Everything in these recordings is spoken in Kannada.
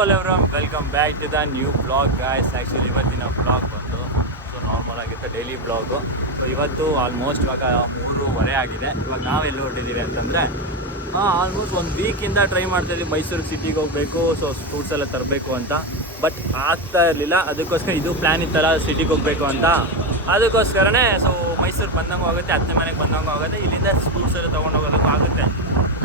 Hello everyone, welcome back to the new blog guys. Actually ಇವತ್ತಿನ ಬ್ಲಾಗ್ ಬಂದು ನಾರ್ಮಲ್ ಆಗಿತ್ತು ಡೈಲಿ ಬ್ಲಾಗು. ಸೊ ಇವತ್ತು ಆಲ್ಮೋಸ್ಟ್ ಇವಾಗ 3:30 ಆಗಿದೆ. ಇವಾಗ ನಾವೆಲ್ಲ ಹೊರಟಿದ್ದೀವಿ ಅಂತಂದರೆ ಆಲ್ಮೋಸ್ಟ್ 1 ವೀಕಿಂದ ಟ್ರೈ ಮಾಡ್ತಾಯಿದ್ವಿ ಮೈಸೂರು ಸಿಟಿಗೆ ಹೋಗಬೇಕು, ಸೊ ಫ್ರೂಟ್ಸ್ ಎಲ್ಲ ತರಬೇಕು ಅಂತ. ಬಟ್ ಆಗ್ತಾ ಇರಲಿಲ್ಲ. ಅದಕ್ಕೋಸ್ಕರ ಇದು ಪ್ಲ್ಯಾನ್ ಇತ್ತಲ್ಲ ಸಿಟಿಗೆ ಹೋಗಬೇಕು ಅಂತ. ಅದಕ್ಕೋಸ್ಕರನೇ ಸೊ ಮೈಸೂರು ಬಂದಂಗೂ ಆಗುತ್ತೆ, ಅತ್ತೆ ಮನೆಗೆ ಬಂದಂಗೂ ಆಗುತ್ತೆ, ಇಲ್ಲಿಂದ ಫ್ರೂಟ್ಸ್ ಎಲ್ಲ ತೊಗೊಂಡು ಹೋಗೋದಕ್ಕೂ ಆಗುತ್ತೆ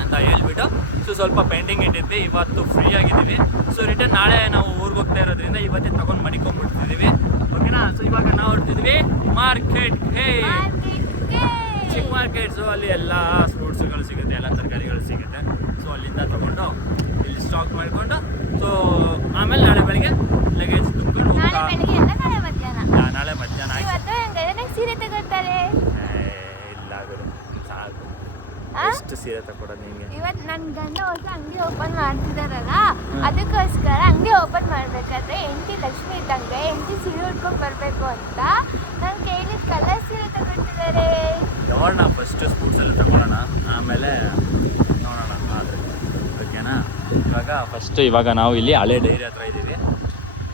ಅಂತ ಹೇಳ್ಬಿಟ್ಟು ಸೊ ಸ್ವಲ್ಪ ಪೆಂಡಿಂಗ್ ಇಟ್ಟಿದ್ವಿ. ಇವತ್ತು ಫ್ರೀ ಆಗಿದ್ದೀವಿ. ಸೊ ರಿಟರ್ನ್ ನಾಳೆ ನಾವು ಊರಿಗೆ ಹೋಗ್ತಾ ಇರೋದ್ರಿಂದ ಇವತ್ತೇ ತೊಗೊಂಡು ಮಡಿಕೊಂಡ್ಬಿಡ್ತಿದ್ದೀವಿ. ಓಕೆನಾ? ಸೊ ಇವಾಗ ನಾವು ಹೊಡ್ತಿದ್ವಿ ಮಾರ್ಕೆಟ್ಗೆ, ಚಿಕ್ಕ ಮಾರ್ಕೆಟ್. ಸೊ ಅಲ್ಲಿ ಎಲ್ಲ ಫ್ರೂಟ್ಸ್ಗಳು ಸಿಗುತ್ತೆ, ಎಲ್ಲ ತರಕಾರಿಗಳು ಸಿಗುತ್ತೆ. ಸೊ ಅಲ್ಲಿಂದ ತೊಗೊಂಡು ಇಲ್ಲಿ ಸ್ಟಾಕ್ ಮಾಡಿಕೊಂಡು ಸೊ ಆಮೇಲೆ ನಾಳೆ ಬೆಳಗ್ಗೆ ಲಗೇಜ್ ತುಂಬಿಕೊಂಡು ನಾಳೆ ಮಧ್ಯಾಹ್ನ ಸೀರೆ ತಗೊಳ್ತಾರೆ. ಇಲ್ಲ ಗುರು, ಸಾಕು. ಎಷ್ಟು ಸೀರೆ ತಗೊಳ್ಳೋದು ನಿಮಗೆ? ಇವತ್ತು ನನ್ನ ಗಂಡ ಹೊಸ ಅಂಗಡಿ ಓಪನ್ ಮಾಡ್ತಿದಾರಲ್ಲ, ಅದಕ್ಕೋಸ್ಕರ ಅಂಗಡಿ ಓಪನ್ ಮಾಡ್ಬೇಕಾದ್ರೆ ಹೆಂಡತಿ ಲಕ್ಷ್ಮಿ ಇದ್ದಂಗೆ ಹೆಂಡತಿ ಸೀರೆ ಉಟ್ಕೊಂಡು ಬರಬೇಕು ಅಂತ ನಾನು ಕೇಳಿದ ಕಲರ್ ಸೀರೆ ತಗೊಳ್ತಿದ್ದಾರೆ. ನೋಡೋಣ, ಫಸ್ಟ್ ಸ್ಪೋರ್ಟ್ಸ್ ಎಲ್ಲ ತಗೊಳ್ಳೋಣ, ಆಮೇಲೆ ನೋಡೋಣ ಆದರೆ. ಓಕೆನಾ? ಇವಾಗ ನಾವು ಇಲ್ಲಿ ಹಳೆ ಡೈರಿ ಹತ್ರ ಇದ್ದೀವಿ.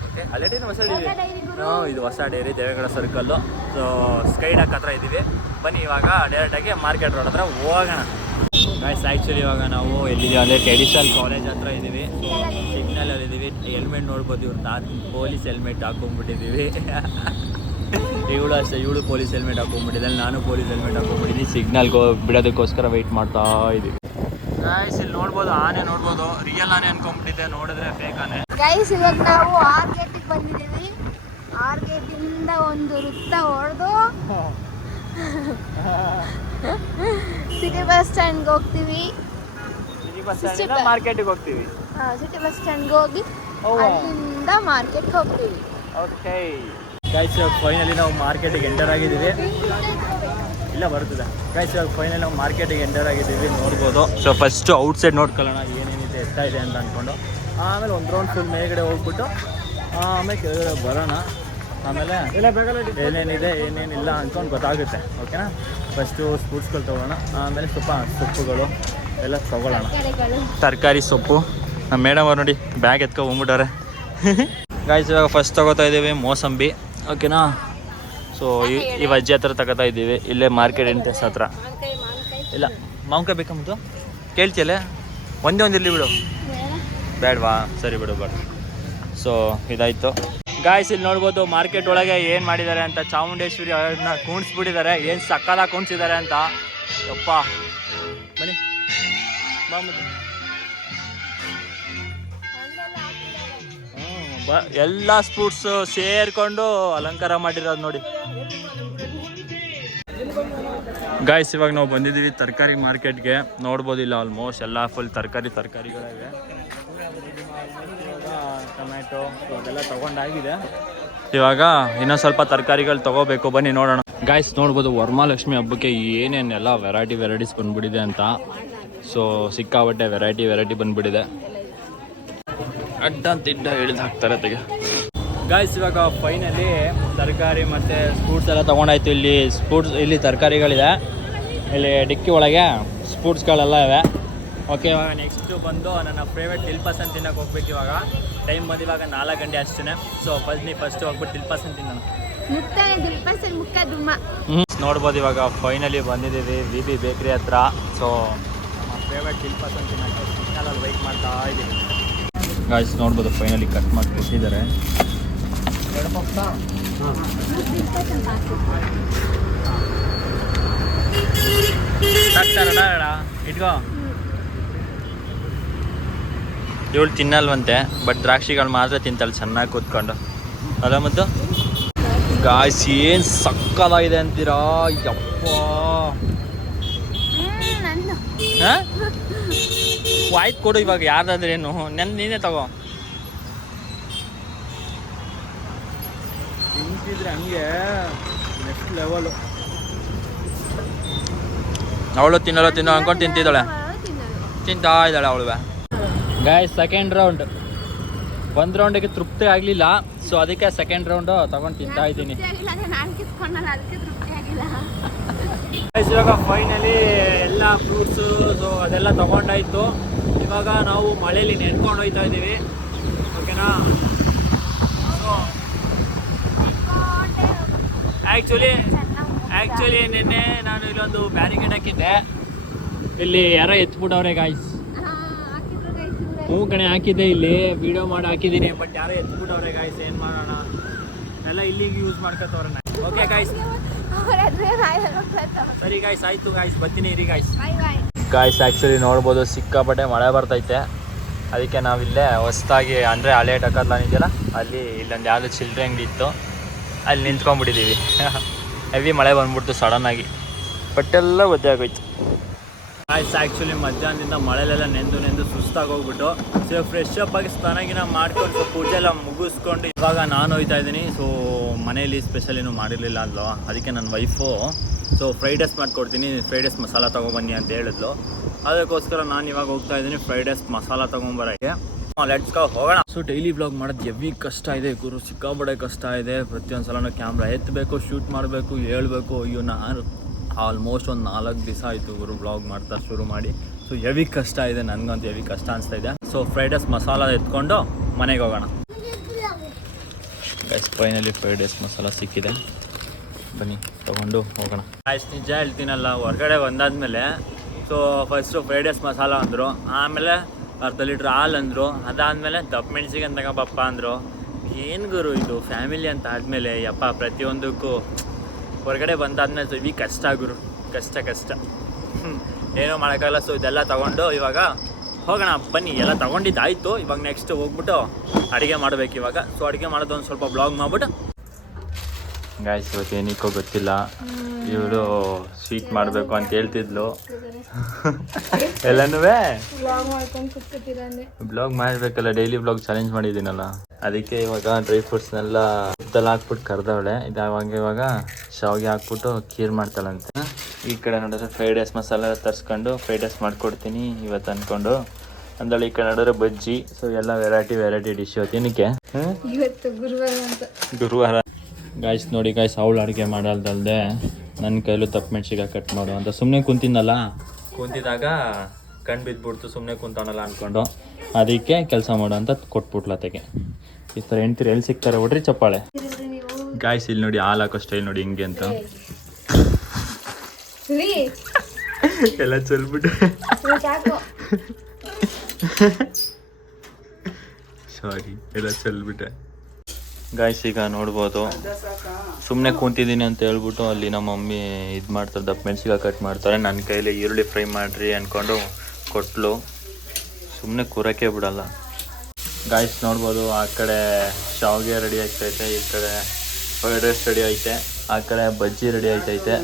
ಓಕೆ, ಹಳೆ ಡೈರಿ ಹೊಸ ಡೈರಿ? ಇದು ಹೊಸ ಡೈರಿ, ದೇವೇಗೌಡ ಸರ್ಕಲ್ಲು. ಸೊ ಸ್ಕೈಡಾಕ್ ಹತ್ರ ಇದ್ದೀವಿ. ಬನ್ನಿ ಇವಾಗ ಡೈರೆಕ್ಟಾಗಿ ಮಾರ್ಕೆಟ್ ರೋಡ್ ಹತ್ರ ಹೋಗೋಣ ಗಾಯ್ಸ್. ಆ್ಯಕ್ಚುಲಿ ಇವಾಗ ನಾವು ಎಲ್ಲಿದ್ದೀವಿ ಅಂದರೆ ಟ್ರೆಡಿಷನಲ್ ಕಾಲೇಜ್ ಹತ್ರ ಇದ್ದೀವಿ. ಸಿಗ್ನಲಲ್ಲಿ ಇದ್ದೀವಿ. ಹೆಲ್ಮೆಟ್ ನೋಡ್ಬೋದು, ಇವ್ರು ಪೊಲೀಸ್ ಹೆಲ್ಮೆಟ್ ಹಾಕೊಂಡ್ಬಿಟ್ಟಿದ್ದೀವಿ. ಇವಳು ಅಷ್ಟೇ, ಇವಳು ಪೊಲೀಸ್ ಹೆಲ್ಮೆಟ್ ಹಾಕೊಂಡ್ಬಿಟ್ಟಿದ್ದಾಳೆ, ನಾನು ಪೊಲೀಸ್ ಹೆಲ್ಮೆಟ್ ಹಾಕೊಂಡ್ಬಿಟ್ಟಿದ್ದೀನಿ. ಸಿಗ್ನಲ್ಗೆ ಬಿಡೋದಕ್ಕೋಸ್ಕರ ವೆಯ್ಟ್ ಮಾಡ್ತಾ ಇದ್ದೀವಿ ಗಾಯ್ಸ್. ಇಲ್ಲಿ ನೋಡ್ಬೋದು, ಆನೆ ನೋಡ್ಬೋದು. ರಿಯಲ್ ಆನೆ ಅನ್ಕೊಂಡ್ಬಿಟ್ಟಿದ್ದೆ, ನೋಡಿದ್ರೆ ಫೇಕ್ ಆನೆ. ಗೈಸ್ ಇವಾಗ ನಾವು ಆರ್ ಗೇಟಿಗೆ ಬಂದಿದ್ದೀವಿ. ಆರ್ ಗೇಟಿಂದ ಒಂದು ವೃತ್ತ ಹೊಡೆದು ಸಿಟಿ ಬಸ್ ಸ್ಟ್ಯಾಂಡ್ಗೆ ಹೋಗ್ತೀವಿ. ಸಿಟಿ ಬಸ್ ಸ್ಟ್ಯಾಂಡಿಂದ ಮಾರ್ಕೆಟಿಗೆ ಹೋಗ್ತೀವಿ. ಸಿಟಿ ಬಸ್ ಸ್ಟ್ಯಾಂಡ್ಗೆ ಹೋಗಿ ಅಲ್ಲಿಂದ ಮಾರ್ಕೆಟ್ಗೆ ಹೋಗ್ತೀವಿ. ಓಕೆ ಗೈಸ್, ಇವಾಗ ಫೈನಲಿ ನಾವು ಮಾರ್ಕೆಟಿಗೆ ಎಂಟರ್ ಆಗಿದ್ದೀವಿ. ಇಲ್ಲ ಬರ್ತದೆ ಗೈಸ್, ಇವಾಗ ಫೈನಲಿ ನಾವು ಮಾರ್ಕೆಟಿಗೆ ಎಂಟರ್ ಆಗಿದ್ದೀವಿ, ನೋಡ್ಬೋದು. ಸೊ ಫಸ್ಟು ಔಟ್ಸೈಡ್ ನೋಡ್ಕೊಳ್ಳೋಣ ಏನೇನಿದೆ, ಎಷ್ಟಾಗಿದೆ ಅಂತ ಅಂದ್ಕೊಂಡು. ಆಮೇಲೆ ಒಂದು ರೌಂಡ್ ಫುಲ್ ಮೇಲ್ಗಡೆ ಹೋಗ್ಬಿಟ್ಟು ಆಮೇಲೆ ಕೆಳಗಡೆ ಬರೋಣ. ಆಮೇಲೆ ಏನೇನಿದೆ ಏನೇನಿಲ್ಲ ಅಂದ್ಕೊಂಡು ಗೊತ್ತಾಗುತ್ತೆ. ಓಕೆನಾ? ಫಸ್ಟು ಫ್ರೂಟ್ಸ್ಗಳು ತೊಗೊಳ್ಳೋಣ, ಆಮೇಲೆ ಸ್ವಲ್ಪ ಸೊಪ್ಪುಗಳು ಎಲ್ಲ ತೊಗೊಳ್ಳೋಣ. ತರಕಾರಿ ಸೊಪ್ಪು ನಮ್ಮ ಮೇಡಮ್ ಅವ್ರು ನೋಡಿ ಬ್ಯಾಗ್ ಎತ್ಕೊ ಹೋಗ್ಬಿಟ್ಟವ್ರೆ ಗಾಯ್ಸ್. ಇವಾಗ ಫಸ್ಟ್ ತೊಗೋತಾ ಇದ್ದೀವಿ ಮೋಸಂಬಿ. ಓಕೆನಾ? ಸೊ ಈ ಅಜ್ಜಿ ಹತ್ರ ತಗೋತಾ ಇದ್ದೀವಿ, ಇಲ್ಲೇ ಮಾರ್ಕೆಟ್ ಎಂಟ್ರೆನ್ಸ್ ಹತ್ರ. ಇಲ್ಲ ಮಾವಿನಕಾಯಿ ಬೇಕಂಬುದು ಕೇಳ್ತಿಯಲ್ಲ, ಒಂದೇ ಒಂದು ಇರಲಿ ಬಿಡು. ಬೇಡವಾ? ಸರಿ ಬಿಡು, ಬೇಡ. ಸೊ ಇದಾಯಿತು ಗಾಯ್ಸ್. ಇಲ್ಲಿ ನೋಡ್ಬೋದು ಮಾರ್ಕೆಟ್ ಒಳಗೆ ಏನು ಮಾಡಿದ್ದಾರೆ ಅಂತ. ಚಾಮುಂಡೇಶ್ವರಿ ಅವ್ರನ್ನ ಕೂಣಿಸ್ಬಿಟ್ಟಿದ್ದಾರೆ, ಏನು ಸಕ್ಕದಾಗಿ ಕೂಣಿಸಿದ್ದಾರೆ ಅಂತ. ಯಪ್ಪ ಬನ್ನಿ ಬಾ ಮತ್ತೆ. ಎಲ್ಲ ಸ್ಪೋರ್ಟ್ಸ್ ಸೇರ್ಕೊಂಡು ಅಲಂಕಾರ ಮಾಡಿರೋದು ನೋಡಿ ಗಾಯ್ಸ್. ಇವಾಗ ನಾವು ಬಂದಿದ್ದೀವಿ ತರಕಾರಿ ಮಾರ್ಕೆಟ್ಗೆ. ನೋಡ್ಬೋದು ಇಲ್ಲ ಆಲ್ಮೋಸ್ಟ್ ಎಲ್ಲ ಫುಲ್ ತರಕಾರಿಗಳಿವೆ. ಟೊಮ್ಯಾಟೊ ಅದೆಲ್ಲ ತೊಗೊಂಡಾಗಿದೆ. ಇವಾಗ ಇನ್ನೊಂದು ಸ್ವಲ್ಪ ತರಕಾರಿಗಳು ತೊಗೋಬೇಕು, ಬನ್ನಿ ನೋಡೋಣ ಗಾಯ್ಸ್. ನೋಡ್ಬೋದು ವರಮಹಾಲಕ್ಷ್ಮಿ ಹಬ್ಬಕ್ಕೆ ಏನೇನೆಲ್ಲ ವೆರೈಟೀಸ್ ಬಂದ್ಬಿಟ್ಟಿದೆ ಅಂತ. ಸೊ ಸಿಕ್ಕಾಬಟ್ಟೆ ವೆರೈಟಿ ಬಂದ್ಬಿಟ್ಟಿದೆ. ಅಡ್ಡ ತಿಡ್ಡ ಹಿಡಿದು ಹಾಕ್ತಾರೆ ತೆಗೆ ಗಾಯ್ಸ್. ಇವಾಗ ಫೈನಲಿ ತರಕಾರಿ ಮತ್ತು ಫ್ರೂಟ್ಸ್ ಎಲ್ಲ ತೊಗೊಂಡಾಯ್ತು. ಇಲ್ಲಿ ತರಕಾರಿಗಳಿದೆ, ಇಲ್ಲಿ ಡಿಕ್ಕಿ ಒಳಗೆ ಫ್ರೂಟ್ಸ್ಗಳೆಲ್ಲ ಇವೆ. ಓಕೆ, ಇವಾಗ ನೆಕ್ಸ್ಟು ಬಂದು ನನ್ನ ಫೇವ್ರೇಟ್ ದಿಲ್ಪಸನ್ ತಿನ್ನೋಕೆ ಹೋಗ್ಬೇಕು. ಇವಾಗ ಟೈಮ್ ಬಂದು ಇವಾಗ 4 ಗಂಟೆ ಅಷ್ಟೇ. ಸೊ ಫಸ್ಟ್ ಹೋಗ್ಬಿಟ್ಟು ದಿಲ್ಪಸನ್ ತಿನ್ನೋಣ. ನೋಡ್ಬೋದು ಇವಾಗ ಫೈನಲಿ ಬಂದಿದ್ದೀವಿ ವಿ ಬೇಕ್ರಿ ಹತ್ರ. ಸೊ ನಮ್ಮ ಫೇವ್ರೇಟ್ ದಿಲ್ಪಸನ್ ತಿನ್ನೋಕ್ಕೆ ಸಿಗ್ನಲಲ್ಲಿ ವೆಯ್ಟ್ ಮಾಡ್ತಾ ಇದ್ದೀವಿ ಗಾಯ್ಸ್. ನೋಡ್ಬೋದು ಫೈನಲಿ ಕಟ್ ಮಾಡಿ ಕೊಟ್ಟಿದ್ದಾರೆ. ಇಟ್ಕೋ. ಇವಳು ತಿನ್ನಲ್ವಂತೆ, ಬಟ್ ದ್ರಾಕ್ಷಿಗಳು ಮಾತ್ರ ತಿಂತಾಳೆ ಚೆನ್ನಾಗಿ ಕೂತ್ಕೊಂಡು. ಅದ ಮತ್ತು ಗಾಯ್ಸ್ ಏನು ಸಕ್ಕದಾಗಿದೆ ಅಂತೀರಾ? ಯಪ್ಪ ಆಯ್ತು ಕೊಡು. ಇವಾಗ ಯಾರ್ದಾದ್ರೇನು ನೀನೇ ತಗೋ. ತಿಂತಿದ್ರೆ ಹಂಗೆ ನೆಕ್ಸ್ಟ್ ಲೆವೆಲು. ಅವಳು ತಿನ್ನೋ ಅನ್ಕೊಂಡು ತಿಂತಿದ್ದಾಳೆ, ತಿಂತಾ ಇದ್ದಾಳೆ ಅವಳು. Guys second round. ಒಂದು ರೌಂಡಿಗೆ ತೃಪ್ತಿ ಆಗಲಿಲ್ಲ, ಸೊ ಅದಕ್ಕೆ ಸೆಕೆಂಡ್ ರೌಂಡು ತೊಗೊಂಡು ತಿಂತಾ ಇದ್ದೀನಿ. ಇವಾಗ ಫೈನಲಿ ಎಲ್ಲ ಫ್ರೂಟ್ಸು ಸೊ ಅದೆಲ್ಲ ತೊಗೊಂಡಾಯ್ತು. ಇವಾಗ ನಾವು ಮಳೆಯಲ್ಲಿ ನೆನ್ಕೊಂಡು ಹೋಗ್ತಾ ಇದ್ದೀವಿ. ಸೊ ಆ್ಯಕ್ಚುಲಿ ನಿನ್ನೆ ನಾನು ಇಲ್ಲೊಂದು ಬ್ಯಾರಿಕೇಡ್ ಹಾಕಿದ್ದೆ, ಇಲ್ಲಿ ಯಾರೋ ಎತ್ಬಿಟ್ಟವ್ರೆ ಗಾಯ್ಸ್. ಹ್ಞೂ ಕಣೆ ಹಾಕಿದ್ದೆ, ಇಲ್ಲಿ ವಿಡಿಯೋ ಮಾಡಿ ಹಾಕಿದ್ದೀನಿ, ಬಟ್ ಯಾರೋ ಎತ್ಬಿಟ್ಟವ್ರೆ ಗಾಯ್ಸ್. ಏನು ಮಾಡೋಣ, ಎಲ್ಲ ಇಲ್ಲಿಗೆ ಯೂಸ್ ಮಾಡ್ಕೊತವ್ರೆ. ಓಕೆ ಗಾಯ್ಸ್, ಸರಿ ಗಾಯ್ಸ್, ಆಯಿತು ಗಾಯ್ಸ್, ಬರ್ತೀನಿ ಇರಿ ಗಾಯ್ಸ್. ಗಾಯ್ಸ್ ಆ್ಯಕ್ಚುಲಿ ನೋಡ್ಬೋದು ಸಿಕ್ಕಾಪಟ್ಟೆ ಮಳೆ ಬರ್ತೈತೆ, ಅದಕ್ಕೆ ನಾವಿಲ್ಲೇ ಹೊಸ್ದಾಗಿ ಅಂದರೆ ಹಳೆ ಟಕರ್ಲಾನ್ ಇದೆಯಲ್ಲ ಅಲ್ಲಿ ಇಲ್ಲೊಂದು ಯಾವುದೋ ಚಿಲ್ಲರೆ ಅಂಗಡಿ ಇತ್ತು, ಅಲ್ಲಿ ನಿಂತ್ಕೊಂಡ್ಬಿಟ್ಟಿದ್ದೀವಿ. ಹೆವಿ ಮಳೆ ಬಂದ್ಬಿಡ್ತು ಸಡನ್ನಾಗಿ, ಬಟ್ಟೆಲ್ಲ ಒದ್ದೆ ಆಗೋಯ್ತು. ಗಾಯ್ಸ್ ಆ್ಯಕ್ಚುಲಿ ಮಧ್ಯಾಹ್ನದಿಂದ ಮಳೆಲೆಲ್ಲ ನೆಂದು ಸುಸ್ತಾಗಿ ಹೋಗ್ಬಿಟ್ಟು, ಸೊ ಫ್ರೆಶ್ ಅಪ್ ಆಗಿ ಸ್ನಾನಗಿನ ಮಾಡ್ಕೊಂಡು ಸೊ ಪೂಜೆ ಎಲ್ಲ ಮುಗಿಸ್ಕೊಂಡು ಇವಾಗ ನಾನು ಹೋಗ್ತಾ ಇದ್ದೀನಿ. ಸೊ ಮನೇಲಿ ಸ್ಪೆಷಲ್ ಏನೂ ಮಾಡಿರಲಿಲ್ಲ ಅಲ್ವ, ಅದಕ್ಕೆ ನನ್ನ ವೈಫು ಸೊ ಫ್ರೈಡ್ ರೈಸ್ ಮಾಡಿಕೊಡ್ತೀನಿ, ಫ್ರೈಡ್ ರೈಸ್ ಮಸಾಲ ತೊಗೊಬನ್ನಿ ಅಂತ ಹೇಳಿದ್ಲು. ಅದಕ್ಕೋಸ್ಕರ ನಾನು ಇವಾಗ ಹೋಗ್ತಾ ಇದ್ದೀನಿ ಫ್ರೈಡ್ ರೈಸ್ ಮಸಾಲ ತೊಗೊಂಬರೋಕ್ಕೆ. ಲೆಟ್ಸ್ ಗೋ, ಹೋಗೋಣ. ಸೊ ಡೈಲಿ ವ್ಲಾಗ್ ಮಾಡೋದು ಹೆವಿ ಕಷ್ಟ ಇದೆ ಗುರು, ಸಿಕ್ಕಾಪಟ್ಟೆ ಕಷ್ಟ ಇದೆ. ಪ್ರತಿಯೊಂದು ಸಲನೂ ಕ್ಯಾಮ್ರಾ ಎತ್ತಬೇಕು, ಶೂಟ್ ಮಾಡಬೇಕು, ಹೇಳ್ಬೇಕು. ಅಯ್ಯೋ ನಾನು ಆಲ್ಮೋಸ್ಟ್ ಒಂದು 4 ದಿವಸ ಆಯಿತು ಗುರು ವ್ಲಾಗ್ ಮಾಡ್ತಾ ಶುರು ಮಾಡಿ. ಸೊ ಹೆವಿ ಕಷ್ಟ ಇದೆ, ನನಗಂತೂ ಹೆವಿ ಕಷ್ಟ ಅನಿಸ್ತಾ ಇದೆ. ಸೊ ಫ್ರೈಡ್ ರೈಸ್ ಮಸಾಲ ಎತ್ಕೊಂಡು ಮನೆಗೆ ಹೋಗೋಣ. Guys finally fried rice masala ಸಿಕ್ಕಿದೆ, ಬನ್ನಿ ತೊಗೊಂಡು ಹೋಗೋಣ. ಗಾಯ್ಸ್ ನಿಜ ಹೇಳ್ತೀನಲ್ಲ, ಹೊರಗಡೆ ಬಂದಾದ್ಮೇಲೆ so first fried rice masala ಅಂದರು, ಆಮೇಲೆ ಅರ್ಧ ಲೀಟ್ರ್ ಹಾಲು ಅಂದರು, ಅದಾದಮೇಲೆ ದಪ್ಪ ಮೆಣಸಿಗೆ ಅಂತ ಪಪ್ಪ ಅಂದರು. ಏನು ಗುರು ಇದು ಫ್ಯಾಮಿಲಿ ಅಂತ ಆದಮೇಲೆ ಯಪ್ಪ ಪ್ರತಿಯೊಂದಕ್ಕೂ ಹೊರಗಡೆ ಬಂದಾದ್ಮೇಲೆ ಸೊ ಇವಿ ಕಷ್ಟ ಗುರು, ಕಷ್ಟ ಏನೋ ಮಾಡೋಕ್ಕಾಗಲ್ಲ. ಸೊ ಇದೆಲ್ಲ ತೊಗೊಂಡು ಇವಾಗ ಹೋಗೋಣ ಬನ್ನಿ. ಎಲ್ಲ ತೊಗೊಂಡಿದ್ದಾಯಿತು, ಇವಾಗ ನೆಕ್ಸ್ಟ್ ಹೋಗ್ಬಿಟ್ಟು ಅಡುಗೆ ಮಾಡಬೇಕು ಇವಾಗ. ಸೊ ಅಡುಗೆ ಮಾಡೋದು ಒಂದು ಸ್ವಲ್ಪ ಬ್ಲಾಗ್ ಮಾಡ್ಬಿಟ್ಟು. ಗಾಯ್ಸ್ ಇವತ್ತು ಏನಕ್ಕೋ ಗೊತ್ತಿಲ್ಲ, ಇವಳು ಸ್ವೀಟ್ ಮಾಡಬೇಕು ಅಂತ ಹೇಳ್ತಿದ್ಲು. ಎಲ್ಲನೂ ಬ್ಲಾಗ್ ಮಾಡಬೇಕಲ್ಲ, ಡೈಲಿ ಬ್ಲಾಗ್ ಚಾಲೆಂಜ್ ಮಾಡಿದ್ದೀನಲ್ಲ, ಅದಕ್ಕೆ ಇವಾಗ ಡ್ರೈ ಫ್ರೂಟ್ಸ್ನೆಲ್ಲ ಉತ್ತಲ್ಲಿ ಹಾಕ್ಬಿಟ್ಟು ಕರೆದವಳೆ. ಇವಾಗ ಶಾವಿಗೆ ಹಾಕ್ಬಿಟ್ಟು ಖೀರ್ ಮಾಡ್ತಾಳಂತೆ. ಈ ಕಡೆ ನೋಡಿದ್ರೆ ಫ್ರೈಡ್ ರೈಸ್ ಮಸಾಲ ತರಿಸ್ಕೊಂಡು ಫ್ರೈಡ್ ರೈಸ್ ಮಾಡ್ಕೊಡ್ತೀನಿ ಇವತ್ತು ಅಂದ್ಕೊಂಡು ಅಂದಳು. ಈ ಕಡೆ ನೋಡಿದ್ರೆ ಬಜ್ಜಿ. ಸೊ ಎಲ್ಲ ವೆರೈಟಿ ಡಿಶ್ ಇವತ್ತು. ಏನಕ್ಕೆ ಇವತ್ತು ಗುರುವಾರ ಗಾಯ್ಸ್. ನೋಡಿ ಗಾಯ್ಸ್, ಅವಳು ಅಡುಗೆ ಮಾಡೋದಲ್ದೆ ನನ್ನ ಕೈಲೂ ತಪ್ಪು ಮೆಣ್ಸಿಗೆ ಕಟ್ ಮಾಡು ಅಂತ ಸುಮ್ಮನೆ ಕುಂತಿದ್ದಲ್ಲ, ಕುಂತಿದಾಗ ಕಣ್ಣು ಬಿದ್ದುಬಿಡ್ತು, ಸುಮ್ಮನೆ ಕುಂತವನಲ್ಲ ಅಂದ್ಕೊಂಡು ಅದಕ್ಕೆ ಕೆಲಸ ಮಾಡು ಅಂತ ಕೊಟ್ಬಿಟ್ಲತೆಗೆ. ಈ ಥರ ಹೆಣ್ತೀರಿ ಎಲ್ಲಿ ಸಿಗ್ತಾರೆ ಹೊಡ್ರಿ ಚಪ್ಪಾಳೆ. ಗಾಯ್ಸ್ ಇಲ್ಲಿ ನೋಡಿ ಹಾಲು ಹಾಕೋ ಸ್ಟೈಲ್ ನೋಡಿ ಹಿಂಗೆ ಅಂತ ಎಲ್ಲ ಚೆಲ್ಬಿಟ್ಟು ಸಾರಿ ಎಲ್ಲ ಚೆಲ್ಬಿಟ್ಟೆ. ಗಾಯ್ಸ್ ಈಗ ನೋಡ್ಬೋದು, ಸುಮ್ಮನೆ ಕೂತಿದ್ದೀನಿ ಅಂತ ಹೇಳ್ಬಿಟ್ಟು ಅಲ್ಲಿ ನಮ್ಮ ಮಮ್ಮಿ ಇದು ಮಾಡ್ತಾರೆ, ದಪ್ಪ ಮೆಣಸಿನ್ಕಾಯಿ ಕಟ್ ಮಾಡ್ತಾರೆ. ನನ್ನ ಕೈಲಿ ಈರುಳ್ಳಿ ಫ್ರೈ ಮಾಡಿರಿ ಅಂದ್ಕೊಂಡು ಕೊಟ್ಟಲು, ಸುಮ್ಮನೆ ಕೂರಕ್ಕೆ ಬಿಡಲ್ಲ. ಗಾಯ್ಸ್ ನೋಡ್ಬೋದು, ಆ ಕಡೆ ಶಾವಿಗೆ ರೆಡಿ ಆಗ್ತೈತೆ, ಈ ಕಡೆ ಫ್ರೈಡ್ ರೈಸ್ ರೆಡಿ ಐತೆ, ಆ ಕಡೆ ಬಜ್ಜಿ ರೆಡಿ ಆಯ್ತೈತೆ.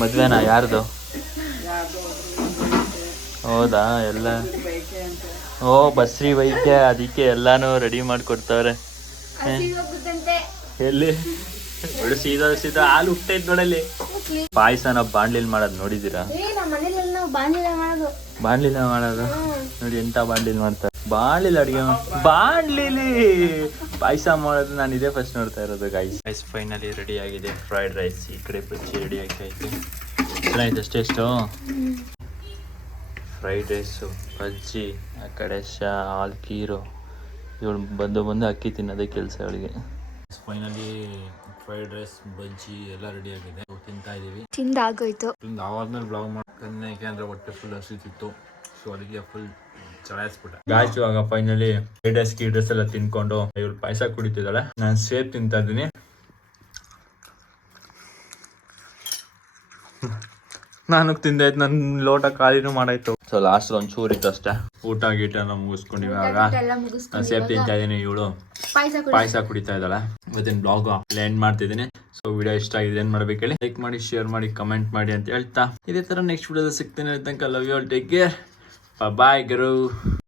ಮದುವೆನಾ ಯಾರ್ದು? ಹೌದಾ? ಎಲ್ಲ ಓ ಬಸ್ರಿ ವೈದ್ಯ, ಅದಕ್ಕೆ ಎಲ್ಲಾನು ರೆಡಿ ಮಾಡಿಕೊಡ್ತವ್ರೆ. ಎಲ್ಲಿ ಬಿಡು, ಸೀದಾ ಹಾಲು ಹುಟ್ಟೈತ್ ನೋಡಲ್ಲಿ. ಪಾಯಸನ ಬಾಣ್ಲಿಲ್ ಮಾಡೋದು ನೋಡಿದ್ದೀರಾ? ಬಾಣ್ಲಿನ ಮಾಡೋದು ನೋಡಿ, ಎಂತ ಬಾಣ್ಲಿಲ್ ಮಾಡ್ತಾರೆ. ಬಾಣ್ಲಿಲ್ ಅಡುಗೆ ಬಾಣ್ಲಿಲಿ ಪಾಯಸ ಮಾಡೋದು ನಾನು ಇದೇ ಫಸ್ಟ್ ನೋಡ್ತಾ ಇರೋದು. ಗೈಸ್ ಫೈನಲಿ ರೆಡಿ ಆಗಿದೆ ಫ್ರೈಡ್ ರೈಸ್. ಈ ಕಡೆ ಬಜ್ಜಿ ರೆಡಿ ಆಗ್ತೈತೆ. ಚೆನ್ನಾಗಿದೆ ಅಷ್ಟೆಷ್ಟು ಫ್ರೈಡ್ ರೈಸು, ಬಜ್ಜಿ, ಆ ಕಡೆ ಹಾಲು ಖೀರು. ಇವಳು ಬಂದು ಅಕ್ಕಿ ತಿನ್ನೋದೇ ಕೆಲಸ ಅವಳಿಗೆ. ಫೈನಲಿ ಫ್ರೈಡ್ ರೈಸ್ ಬಜ್ಜಿ ಎಲ್ಲ ರೆಡಿ ಆಗಿದೆ, ತಿಂತಾ ಇದೀವಿ. ತಿಂದಾಗೋಯ್ತು. ಆವಾದ್ಮೇಲೆ ಬ್ಲಾಗ್ ಮಾಡ್ಕೊಂಡೆ, ಯಾಕೆಂದ್ರೆ ಹೊಟ್ಟೆ ಫುಲ್ ಹಸಿತಿತ್ತು. ಸೊ ಅದಕ್ಕೆ ಫುಲ್ ಚಲಾಯಿಸ್ಬಿಟ್ಟೆ. ಗಾಯ್ಸ್ ಇವಾಗ ಫೈನಲಿ ಫ್ರೈಡ್ ರೈಸ್ ಗೀಡ್ ರೈಸ್ ಎಲ್ಲ ತಿನ್ಕೊಂಡು ಇವಳು ಪಾಯಸ ಕುಡಿತಿದ್ದಾಳೆ, ನಾನು ಸೇಬ್ ತಿಂತಾ ಇದ್ದೀನಿ. ನಾನು ತಿಂದಾಯ್ತು, ನನ್ನ ಲೋಟ ಖಾಲಿನೂ ಮಾಡಾಯ್ತು. ಸೊ ಲಾಸ್ಟ್ ಒಂಚೂರು ಇತ್ತು ಅಷ್ಟೇ. ಊಟ ಗೀಟ ಎಲ್ಲ ಮುಗಿಸ್ಕೊಂಡು ಇವಾಗ ನಾನು ಸೇಬ್ ತಿಂತಾ ಇದ್ದೀನಿ, ಇವಳು ಪಾಯಸ ಕುಡಿತಾ ಇದ್ದಾಳೆ. ಇವತ್ತಿನ ಬ್ಲಾಗ್ ಎಂಡ್ ಮಾಡ್ತಿದ್ದೀನಿ. ಸೊ ವಿಡಿಯೋ ಇಷ್ಟ ಆಗಿದೆ, ಏನ್ ಮಾಡ್ಬೇಕು ಹೇಳಿ, ಲೈಕ್ ಮಾಡಿ, ಶೇರ್ ಮಾಡಿ, ಕಮೆಂಟ್ ಮಾಡಿ ಅಂತ ಹೇಳ್ತಾ ಇದೇ ತರ ನೆಕ್ಸ್ಟ್ ವಿಡಿಯೋದಲ್ಲಿ ಸಿಗ್ತೇನೆ. ತನಕ love you all, take care, bye Guru.